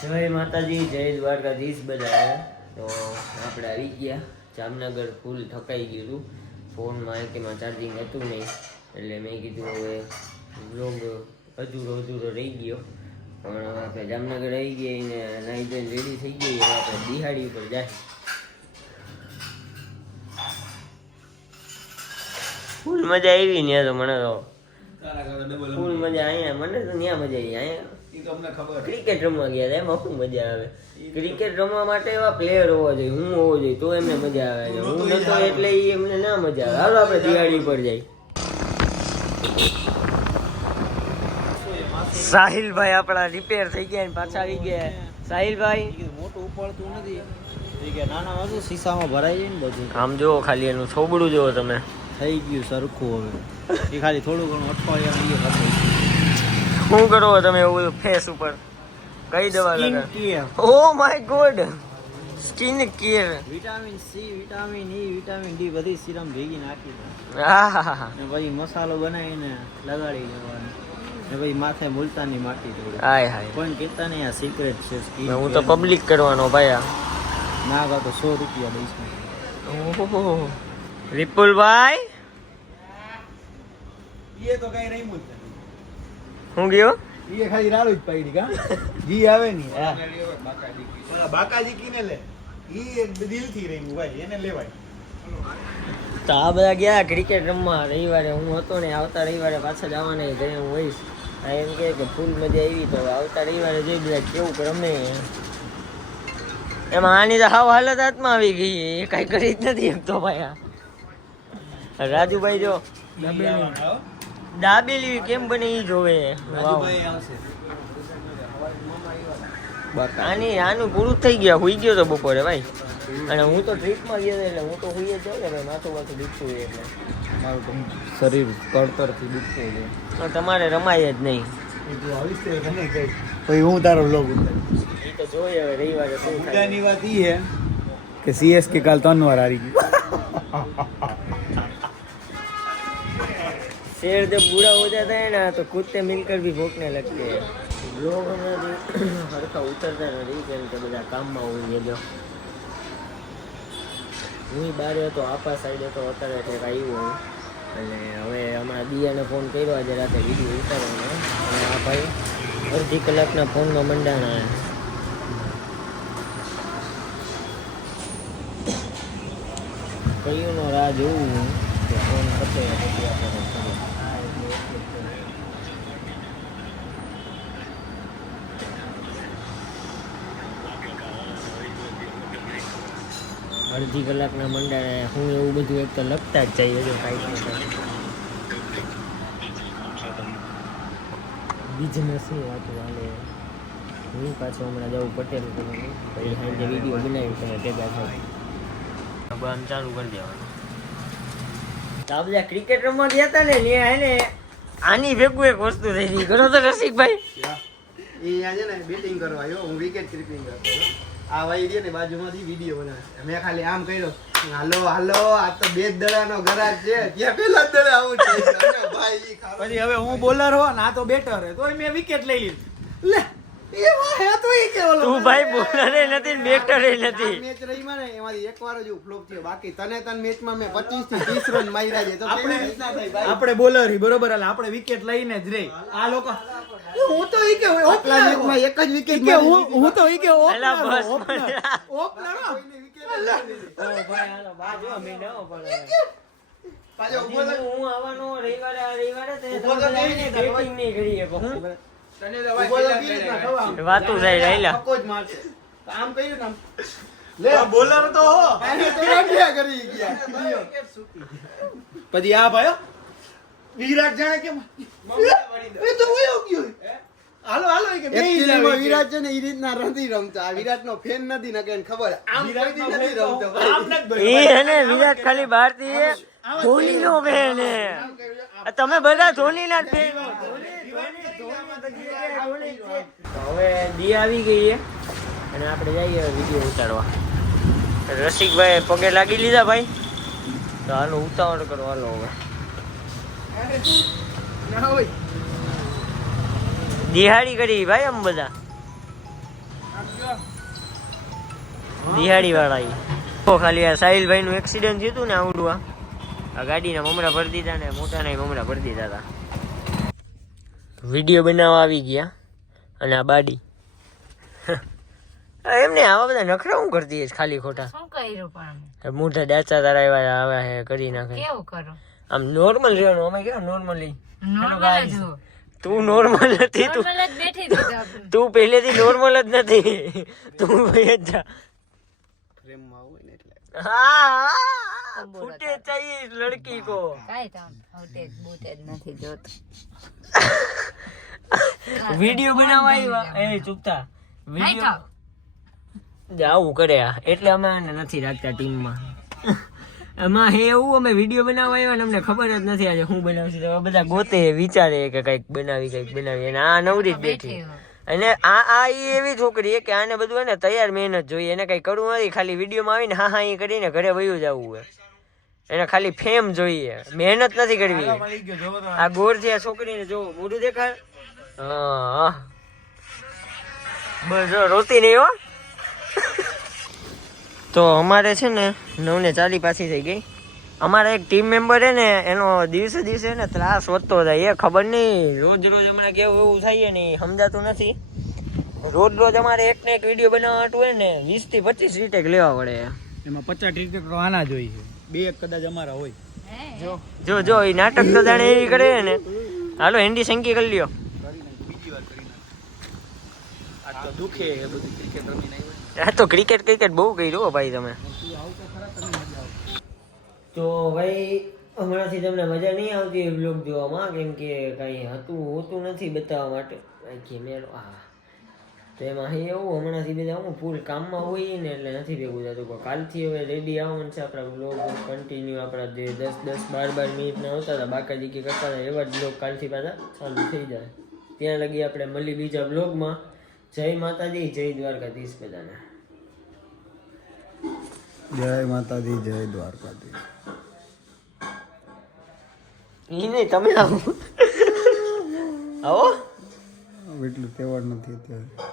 જય માતાજી, જય દ્વારકાધીશ બધા. તો આપણે આવી ગયા જામનગર. ફૂલ થકાઈ ગયું હતું. ફોનમાં એમાં ચાર્જિંગ હતું નહીં, એટલે મેં કીધું હવે બ્લોગ અધૂરો રહી ગયો. પણ આપણે જામનગર આવી ગયા ને નાઈ ધોઈને રેડી થઈ ગઈ. હવે આપણે દિહાડી ઉપર જાય. ફૂલ મજા આવી ને તો મને તો ફૂલ મજા. અહીંયા મને તો ત્યાં મજા આવી. અહીંયા ક્રિકેટ રમવા ગયા હતા, એમાં શું મજા આવે? ક્રિકેટ રમવા માટે એવા પ્લેયર હોવા જોઈએ, હું હોવો જોઈએ તો એમને મજા આવે. હું નતો એટલે એમને ના મજા આવે. હાલો આપણે દિવાળી પર જઈએ. સાહિલભાઈ આપણા રિપેર થઈ ગયા ને પાછા આવી ગયા. સાહિલભાઈ મોટું ઉપાડતું નથી, નાના હતું શીશામાં ભરાઈ જાય ને બધું. આમ જુઓ, ખાલી એનું થોબડું જુઓ તમે. થઈ ગયું સરખું. હવે એ ખાલી થોડું ઘણું અઠવાડિયા શું કરો તમે એવું બધું ફેસ ઉપર? કઈ દવા લગાવો? Oh my God, skin care. Vitamin C, vitamin E, vitamin D બધી સિરમ ભેગી નાખી ને પછી મસાલો બનાવીને લગાડી દેવાનો. ને પછી માથે મુલતાની માટી થોડી. હાય હાય, કોઈ કહેતા નહીં આ સિક્રેટ છે સ્કિન. હું તો પબ્લિક કરવાનો ભાઈ. ના કા તો 100 રૂપિયા દઈશ. ઓહો વિપુલભાઈ, એ તો કઈ રહી મુજ હું ગયો? એ ખાલી રાડું જ પડી કા જી આવે ની. હા બાકાજી કીને લે, ઈ દિલથી રહી ભાઈ, એને લેવાય. તો આ બધા ગયા ક્રિકેટ રમવા રવિવારે. હું હતો ને, આવતા રવિવારે પાછા જવાના ઘરે હું હોઈશ. એમ કે ફૂલ મજા આવી. તો આવતા રવિવારે જોઈ બધા કેવું રમે. એમાં આની તો હાવ હાલત હાથમાં આવી ગઈ. એ કઈ કરી જ નથી એમ તો ભાઈ. રાજુભાઈ જો દાબેલી કેમ બને ઈ જોવે. આનું પૂરું થઈ ગયા. હુઈ ગયો તો બપોરે ભાઈ. અને હું તો ટ્રીપમાં ગયો એટલે હું તો હુઈ જ જાઉં ને ભાઈ. માથું દુખતું હોય એટલે મારું તો શરીર કળતરથી દુખતું હોય. તમારે રમાય જ નહીં. પછી હું તારો બ્લોગ એ તો જોઈએ હવે રવિવારે શું થાય. મુદ્દાની વાત ઈ હે કે CSK કાલ 3 વાર હારી ગયું. शेर जब बूढ़ा हो जाता है ना तो कुत्ते मिलकर भी भौंकने लगते हैं. लोग हड़का उतरता नहीं કેમ કે બધા કામમાં હોય. જો હું બારે હતો, આપા સાઈડ હતો, અત્યારે કંઈક આવ્યો હું. અને હવે હમણાં દિયાને ફોન કર્યો આજે રાતે વિડીયો ઉતારવાનો. અને આ ભાઈ અડધી કલાકના ફોનમાં મંડાણા. કયુંનો રાહ જોવું કે ફોન પતે પછી આપણે અડધી કલાકના મંડાણે. હું એવું બધું એક તો લખતા જ જઈએ. જો કાંઈ બિઝનેસ એ વાતું હાલે. હું પાછું હમણાં જવું પટેલ પછી સાંજે વિડીયો બનાવી તમે ભેગા થાય. આમ ચાલુ કરી દેવાનું. તો આ બધા ક્રિકેટ રમવા ગયા હતા ને ત્યાં એને આની ભેગું એક વસ્તુ થઈ ગઈ. કરો તો રસિકભાઈ, એ આજે ને બેટિંગ કરવા આવ્યો, હું વિકેટ કીપિંગ કરતો. આ ભાઈ રે ને બાજુમાંથી વિડીયો બનાવે. મેં ખાલી આમ કર્યો, હાલો હાલો આ તો 2 દડાનો ગરાજ છે, ત્યાં પેલા જ દડે આવું છે ભાઈ. પછી હવે હું બોલર હો ના તો બેટર હે, તોય મેં વિકેટ લઈ લીધી. લે એ વાહ તો એ કે ઓલો તું ભાઈ બોલર નથી ને બેટર નથી. મેચ રહી માં ને એમાંથી એકવાર જ ફ્લોપ થયો. બાકી તને મેચમાં મેં 25 થી 30 રન માર્યા છે. તો આપણે બોલર હી બરોબર, એટલે આપણે વિકેટ લઈને જ રે. આ લોકો હું તો ઈ કે ઓપનર મેચમાં એક જ વિકેટ કે હું તો ઈ કે એલા બસ ઓપનર ઓ ભાઈ હાલો બાજુ અમે ન પડે. પાછો ઉભો હું આવવાનો રવિવારે તે બેટિંગ નહીં કરીએ. તને તો ભાઈ વાતું જાય રહેલા પક્કો જ મારશે. આમ કર્યું ને લે બોલર તો હો એને તો રાખ્યા કરી ગયા. પછી આ ભાઈ વિરાટ જાણે કેમ એ તો વયો ગયો. હાલો હાલો કે એકચ્યુઅલી વિરાટ છે ને ઈ રીતના નથી રમતા. આ વિરાટ નો ફેન નથી ને કેને ખબર આમ કોઈ દી નથી રમતો. એ એને વિરાટ ખાલી ભારતીય ધોની નો ફેન હે. તમે બધા ધોની ના ફેન. હવે દી આવી ગઈ છે અને આપણે જઈએ વિડીયો ઉતારવા. રસિકભાઈ પગે લાગી લીધા ભાઈ. તો હાલો ઉતાવળ કરો હાલો હવે. દિહાડી કરી ભાઈ આમ બધા. દિહાડી વાળા તો ખાલી આ સાહિલભાઈ નું એક્સિડન્ટ થયું હતું ને આવડું આ ગાડીના મમરા ભરી દીધા ને મોટાના મમરા ભરી દીધા હતા. વિડીયો બનાવવા આવી ગયા અને આ બાડી એમને આવા બધા નખરા હું કરતી ખાલી ખોટા શું કર્યું પણ મોટા ડાચા તારા એવા આવ્યા હે કરી નાખે. કેવું કરો આમ નોર્મલ રહેવાનું અમે કેવા નોર્મલી નોર્મલ જ હો. તું નોર્મલ નથી તું નોર્મલ જ બેઠી હતી આપણે. તું પહેલેથી નોર્મલ જ નથી તું ભાઈ જ જા પ્રેમમાં હોય ને એટલે हाँ फुटेज चाहिए इस लड़की को કાઈ કામ ફૂટેજ બૂટેજ નથી જોતો. વિડિયો બનાવવા આવ્યા એ ચૂપતા નહીં વિડિયો ખાવ. આવું કરે આ એટલે અમે આને નથી રાખતા ટીમમાં. એમાં હે એવું અમે વિડિયો બનાવવા આવ્યા ને અમને ખબર જ નથી આજે શું બનાવશું તો બધા ગોતે વિચારે કે કંઈક બનાવી અને આ નવરી જ બેઠી અને આ એવી છોકરી છે કે આને બધું એને તૈયાર મહેનત જોઈએ એને કઈ કરવું નથી ખાલી વિડીયોમાં આવીને હા એ કરીને ઘરે વયું જવું હોય એને ખાલી ફેમ જોઈએ મહેનત નથી કરવી. આ ગોર છે આ છોકરીને જો મોઢું દેખાય હા બસ રોતી નહીં હો. તો અમારે છે ને 9:40 પાછી થઈ ગઈ. અમારા એક ટીમ મેમ્બર છે ને એનો દિવસે ને ત્રાસ વધતો જાય એ ખબર નહીં રોજ હમણાં કેવું એવું થાય ને સમજાતું નથી. રોજ અમારે એક ને એક વિડીયો બનાવવા હોય ને 20 થી 25 રીટેક લેવા પડે. એમાં 50 ટિકિટ આના જોઈએ બે કદાચ અમારા હોય. જો એ નાટક તો જાણે એવી કરે ને. હાલો હિન્દી સંકી કરી લ્યો. બીજી વાર કરી નાખ. આ તો દુખે એ બધું ક્રિકેટ રમીને આવ્યો. આ તો ક્રિકેટ બહુ કર્યું ભાઈ તમે. તો ભાઈ હમણાંથી તમને મજા નહીં આવતી એ બ્લોગ જોવામાં કેમ કે કંઈ હોતું નથી બતાવવા માટે કેમેરો હા તો એમાં એવું હમણાંથી બધા હું ફૂલ કામમાં હોય ને એટલે નથી ભેગું થતું પણ કાલથી હવે રેડી આવવાનું છે આપણા બ્લોગ કન્ટિન્યુ આપણા જે 10-12 મિનિટના હોતા હતા બાકાજીકી કરતા હતા એવા જ બ્લોગ કાલથી પાછા ચાલુ થઈ જાય. ત્યાં લગી આપણે મળી બીજા બ્લોગમાં. જય માતાજી જય દ્વારકાધીશ બધાને. જય માતાજી જય દ્વારકાધીશ. ઈ નહીં તમે આવો એટલું તહેવાર નથી અત્યારે.